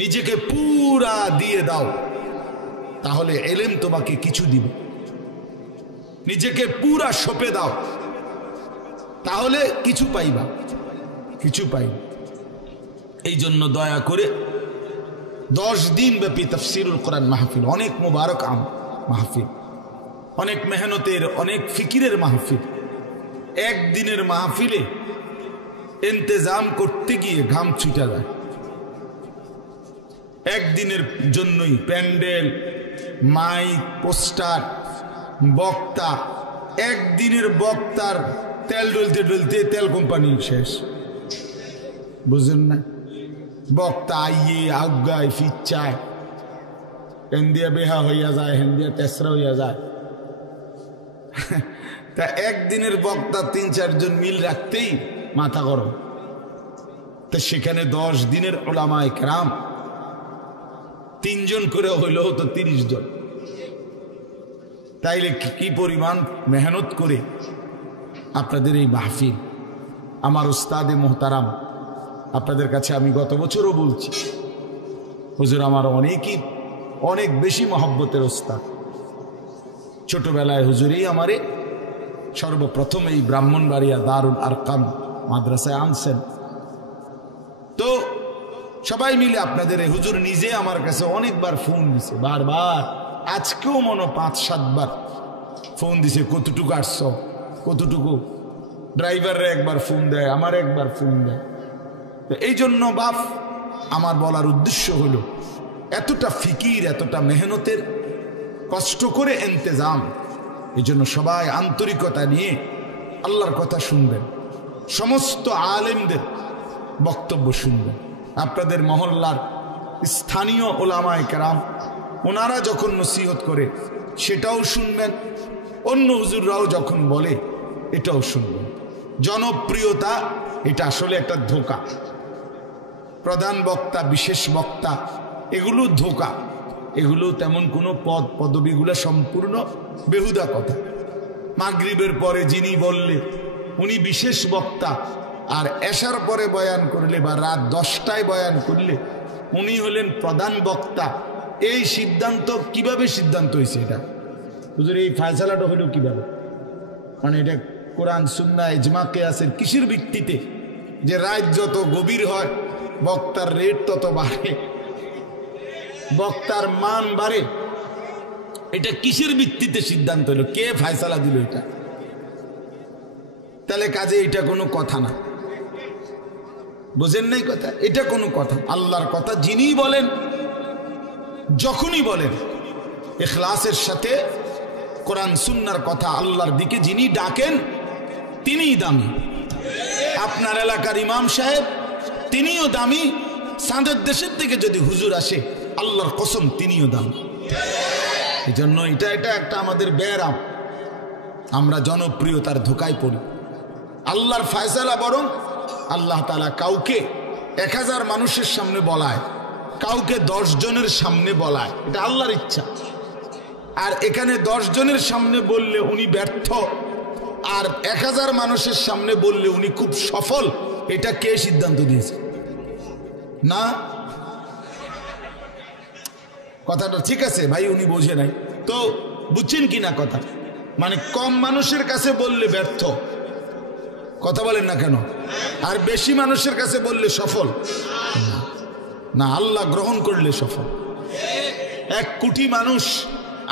নিজেকে পুরা দিয়ে দাও তাহলে ইলম তোমাকে কিছু দিবে। নিজেকে পুরা সঁপে দাও তাহলে কিছু পাইবা, কিছু পাইবা। এই জন্য দয়া করে 10 দিন ব্যাপী তাফসীরুল কোরআন মাহফিল, অনেক মুবারক মাহফিল, অনেক মেহনতের, অনেক ফিকিরের মাহফিল। একদিনের মাহফিলে ইন্তজাম করতে গিয়ে ঘাম ছুটে যায়। একদিনের জন্যই প্যান্ডেল, মাইক, পোস্টার, বক্তা, একদিনের বক্তার তেল ডলতে ডলতে তেল কোম্পানি শেষ, বুঝলেন না? বক্তা আইয়ে আজ্ঞায় ফিচ্ছায়, হেন্দিয়া বেহা হইয়া যায়, হেন্দিয়া তেসরা হইয়া যায়। তা একদিনের বক্তা 3-4 জন মিল রাখতেই মাথা গরম। তা সেখানে 10 দিনের উলামায়ে কেরাম 3 জন করে হইলেও তো 30 জন। তাইলে কি পরিমাণ মেহনত করে আপনাদের এই মাহফিল। আমার উস্তাদে মোহতারাম, আপনাদের কাছে আমি গত বছরও বলছি, হুজুর আমার অনেক বেশি মহব্বতের উস্তাদ। ছোটবেলায় হুজুরই আমারে সর্বপ্রথম এই ব্রাহ্মণবাড়িয়া দারুল আরকাম মাদ্রাসায় আনছেন। তো সবাই মিলে আপনাদের এই হুজুর নিজে আমার কাছে অনেকবার ফোন দিছে, বারবার, আজকেও মনে 5-7 বার ফোন দিছে, কতটুকু আসছ, কতটুকু। ড্রাইভাররা একবার ফোন দেয়, আমার একবার ফোন দেয়। তো এই জন্য বাপ আমার বলার উদ্দেশ্য হলো, এতটা ফিকির, এতটা মেহনতের, কষ্ট করে ইন্তজাম, এই জন্য সবাই আন্তরিকতা নিয়ে আল্লাহর কথা শুনবেন, সমস্ত আলেমদের বক্তব্য শুনবেন। আপনাদের মহল্লার স্থানীয় ওলামায়ে কেরাম ওনারা যখন নসিহত করে সেটাও শুনবেন, অন্য হুজুররাও যখন বলে এটাও শুনবেন। জনপ্রিয়তা এটা আসলে একটা ধোঁকা। প্রধান বক্তা, বিশেষ বক্তা, এগুলো ধোঁকা, এগুলো তেমন কোনো পদবিগুলো সম্পূর্ণ বেহুদা কথা। মাগরিবের পরে যিনি বললে উনি বিশেষ বক্তা, আর এশার পরে বয়ান করলে বা রাত 10টায় বয়ান করলে উনি হলেন প্রধান বক্তা। এই সিদ্ধান্ত কিভাবে সিদ্ধান্ত হয়েছে? এটা হুজুর এই ফায়সালাটা হইল কিভাবে? মানে এটা কোরআন সুন্নাহ ইজমা কিয়াসের কিসের ভিত্তিতে যে রাত যত গভীর হয় বক্তার রেট তত বাড়ে, বক্তার মান বাড়ে। এটা কিসের ভিত্তিতে সিদ্ধান্ত হলো? কে ফয়সালা দিল এটা? তাহলে কাজে এটা কোনো কথা না, বুঝেন নাই কথা? এটা কোনো কথা? আল্লাহর কথা যিনি বলেন, যখনই বলেন, ইখলাসের সাথে কোরআন সুন্নাহর কথা আল্লাহর দিকে যিনি ডাকেন তিনিই দামি। আপনার এলাকার ইমাম সাহেব তিনিও দামি, চাঁদের দেশের থেকে যদি হুজুর আসে আল্লাহর কসম তিনিও দামি। এই জন্য এটা একটা আমাদের ব্যারাম, আমরা জনপ্রিয়তার ধোকায় পড়ি। আল্লাহর ফয়সালা বরং আল্লাহ তাআলা কাউকে 1000 মানুষের সামনে বলায়, কাউকে 10 জনের সামনে বলায়, এটা আল্লাহর ইচ্ছা। আর এখানে 10 জনের সামনে বললে উনি ব্যর্থ, আর 1000 মানুষের সামনে বললে উনি খুব সফল, এটা কে সিদ্ধান্ত দিয়েছে? না, কথাটা ঠিক আছে ভাই, উনি বোঝে নাই তো, বুঝছেন কি না কথা? মানে কম মানুষের কাছে বললে ব্যর্থ, কথা বলেন না কেন? আর বেশি মানুষের কাছে বললে সফল না, আল্লাহ গ্রহণ করলে সফল। 1 কোটি মানুষ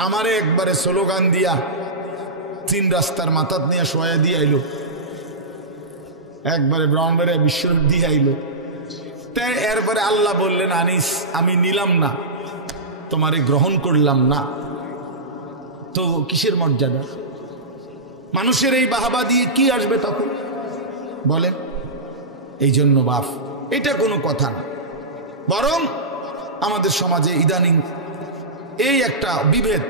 আমারে একবারে স্লোগান দিয়া 3 রাস্তার মাথাত নিয়ে শোয়া দিয়ে আইলো, একবারে ব্রাহ্মণবাড়িয়া বিশ্বরূপ দিয়ে আইলো। তাই এরপরে আল্লাহ বললেন, আনিস আমি নিলাম না, তোমারে গ্রহণ করলাম না, তো কিসের মর্যাদা? মানুষের এই বাহাবা দিয়ে কি আসবে তখন বলেন? এই জন্য বাপ, এটা কোনো কথা না। বরং আমাদের সমাজে ইদানিং এই একটা বিভেদ,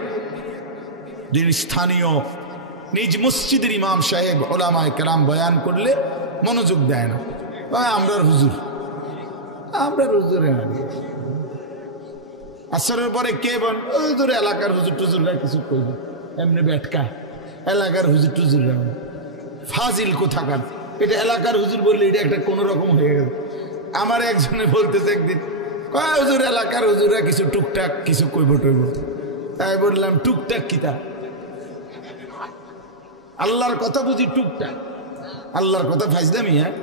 যে স্থানীয় নিজ মসজিদের ইমাম সাহেব ওলামায়ে কেরাম বয়ান করলে মনোযোগ দেয় না, আমরার হুজুর আসরের পরে কে বল হুজুর, এলাকার হুজুর টুজুররা কিছু করবে, এমনি ব্যাটকা এলাকার হুজুর টুজুররা ফাজিল কোথাকার। এটা এলাকার হুজুর বললে এটা একটা কোন রকম হয়ে গেল। আমার একজনে বলতেছে একদিন, কয় হুজুর এলাকার হুজুররা কিছু টুকটাক কিছু কইব টইব। তাই বললাম টুকটাক কিতা? আল্লাহর কথা বুঝি টুকটাক? আল্লাহর কথা ফাজলামি? হ্যাঁ,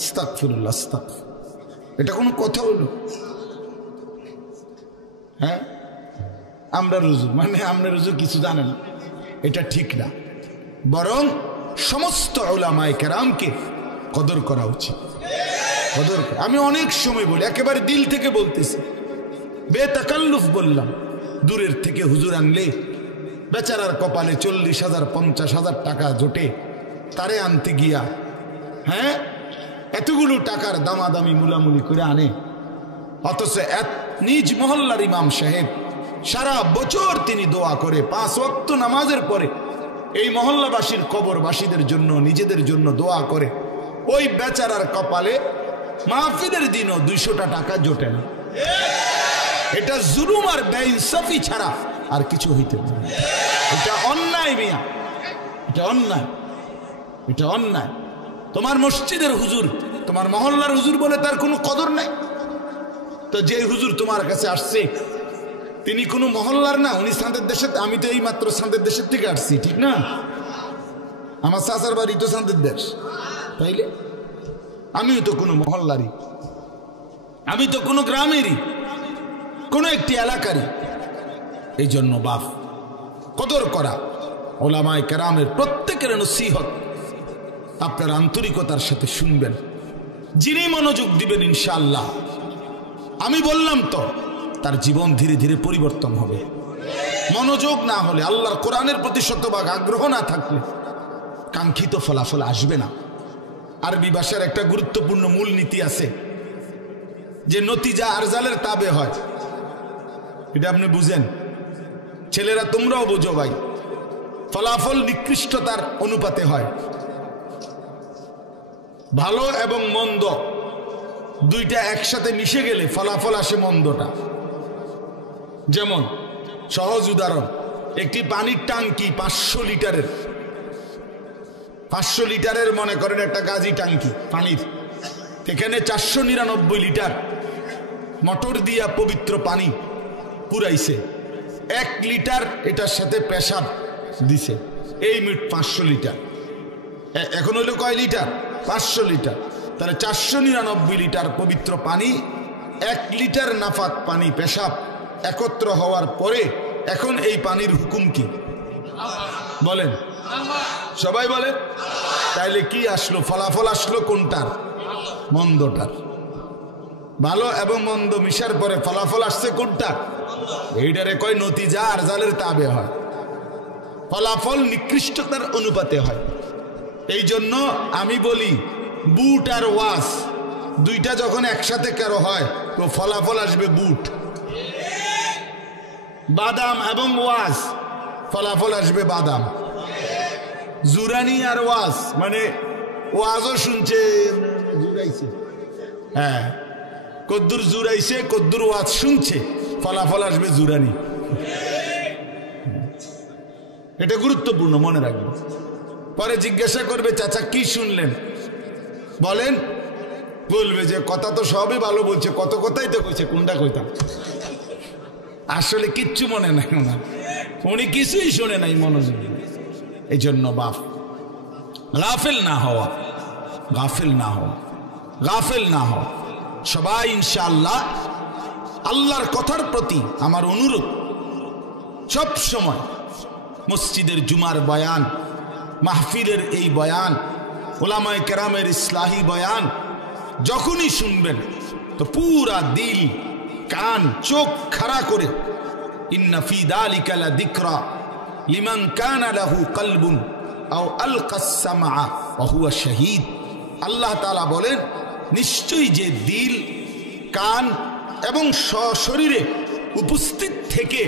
আস্তাগফিরুল্লাহ, আস্তাগফির, এটা কোনো কথা হলো? হ্যাঁ, আমরা হুজুর মানে আমরা হুজুর কিছু জানে না, এটা ঠিক না। বরং সমস্ত উলামায়ে কেরামকে কদর করা উচিত। কদর, আমি অনেক সময় বলি, একেবারে দিল থেকে বলতেছি, বেতাকাল্লুফ বললাম। দূরের থেকে হুজুর আনলে বেচারার কপালে 40,000 50,000 টাকা জোটে, তারে আনতে গিয়া হ্যাঁ এতগুলো টাকার দামাদামি মুলামুলি করে আনে, অথচ নিজ মহল্লার ইমাম সাহেব সারা বছর তিনি দোয়া করে 5 ওয়াক্ত নামাজের পরে এই মহল্লাবাসীর কবরবাসীদের জন্য, নিজেদের জন্য দোয়া করে। ওই বেচারার কপালে মাহফিলের দিনও 200টা টাকা জোটে না। এটা জুলুম আর বেইনসাফি ছাড়া আর কিছু হইতে পারে না। এটা অন্যায় মিয়া, এটা অন্যায়, এটা অন্যায়। তোমার মসজিদের হুজুর, তোমার মহল্লার হুজুর বলে তার কোনো কদর নাই? তো যে হুজুর তোমার কাছে আসছে তিনি কোনো মহল্লার না, উনি চাঁদের দেশের। আমি তো এই মাত্র চাঁদের দেশের থেকে আসছি, ঠিক না? আমার চাচার বাড়ি তো চাঁদের দেশ, তাইলে আমিও তো কোনো মহল্লারই, আমি তো কোনো গ্রামেরই, কোনো একটি এলাকারই। এই জন্য বাপ, কদর করা ওলামায়ে কেরামের প্রত্যেকের নসিহত আপনার আন্তরিকতার সাথে শুনবেন। যিনি মনোযোগ দিবেন ইনশাআল্লাহ, আমি বললাম তো, তার জীবন ধীরে ধীরে পরিবর্তন হবে। মনোযোগ না হলে, আল্লাহর কোরআনের প্রতি শতভাগ আগ্রহ না থাকলে কাঙ্ক্ষিত ফলাফল আসবে না। আরবি ভাষার একটা গুরুত্বপূর্ণ মূলনীতি আছে যে নতিজা আরজালের তাবে হয়। এটা আপনি বুঝেন, ছেলেরা তোমরাও বোঝো ভাই, ফলাফল নিকৃষ্টতার অনুপাতে হয়। ভালো এবং মন্দ দুইটা একসাথে মিশে গেলে ফলাফল আসে মন্দটা। যেমন সহজ উদাহরণ, একটি পানির টাঙ্কি 500 লিটারের, 500 লিটারের মনে করেন একটা গাজি টাঙ্কি পানির, এখানে 499 লিটার মোটর দিয়া পবিত্র পানি পুরাইছে, 1 লিটার এটার সাথে পেশাব দিছে, এই মিট 500 লিটার। এখন হইলো কয় লিটার? 500 লিটার। তাহলে 499 লিটার পবিত্র পানি, 1 লিটার নাফাক পানি পেশাব একত্র হওয়ার পরে এখন এই পানির হুকুম কি বলেন? সবাই বলেন। তাইলে কি আসলো? ফলাফল আসলো কোনটার? মন্দটার। ভালো এবং মন্দ মিশার পরে ফলাফল আসছে কোনটা? এইটারে কয় নতিজা আর জালের তাবে হয়। ফলাফল নিকৃষ্টতার অনুপাতে হয়। এই জন্য আমি বলি বুট আর ওয়াস দুইটা যখন একসাথে কারো হয় তো ফলাফল আসবে বুট। বাদাম এবং ওয়াস ফলাফল আসবে বাদাম। জুরানি আর ওয়াজ মানে ওয়াজও শুনছে, জুরাইছে, হ্যাঁ কদ্দুর জুরাইছে কদ্দুর ওয়াজ শুনছে, ফলাফল আসবে জুরানি। এটা গুরুত্বপূর্ণ, মনে রাখবেন। পরে জিজ্ঞাসা করবে চাচা কি শুনলেন, বলেন, বলবে যে কথা তো সবই ভালো বলছে, কত কথাই তো কইছে, কোনটা কইতাম। আসলে কিচ্ছু মনে নাই ওনার, উনি কিছুই শুনে নাই মনোযোগী। এই জন্য বাপ গাফিল না হওয়া, গাফিল না হওয়া, গাফিল না হওয়া। সবাই ইনশাআল্লাহ আল্লাহর কথার প্রতি আমার অনুরোধ, সব সময় মসজিদের জুমার বয়ান, মাহফিলের এই বয়ান, ওলামায়ে কেরামের ইসলাহি বয়ান যখনই শুনবেন তো পুরা দিল, কান, চোখ খাড়া করে ইন্না ফি যালিকা লাযিকরা লিমান কানা লাহু কলবুন আও আলকাস সামআ ওয়া হুয়া শাহীদ। আল্লাহ তাআলা বলেন, নিশ্চয়ই যে দিল, কান এবং শরীরে উপস্থিত থেকে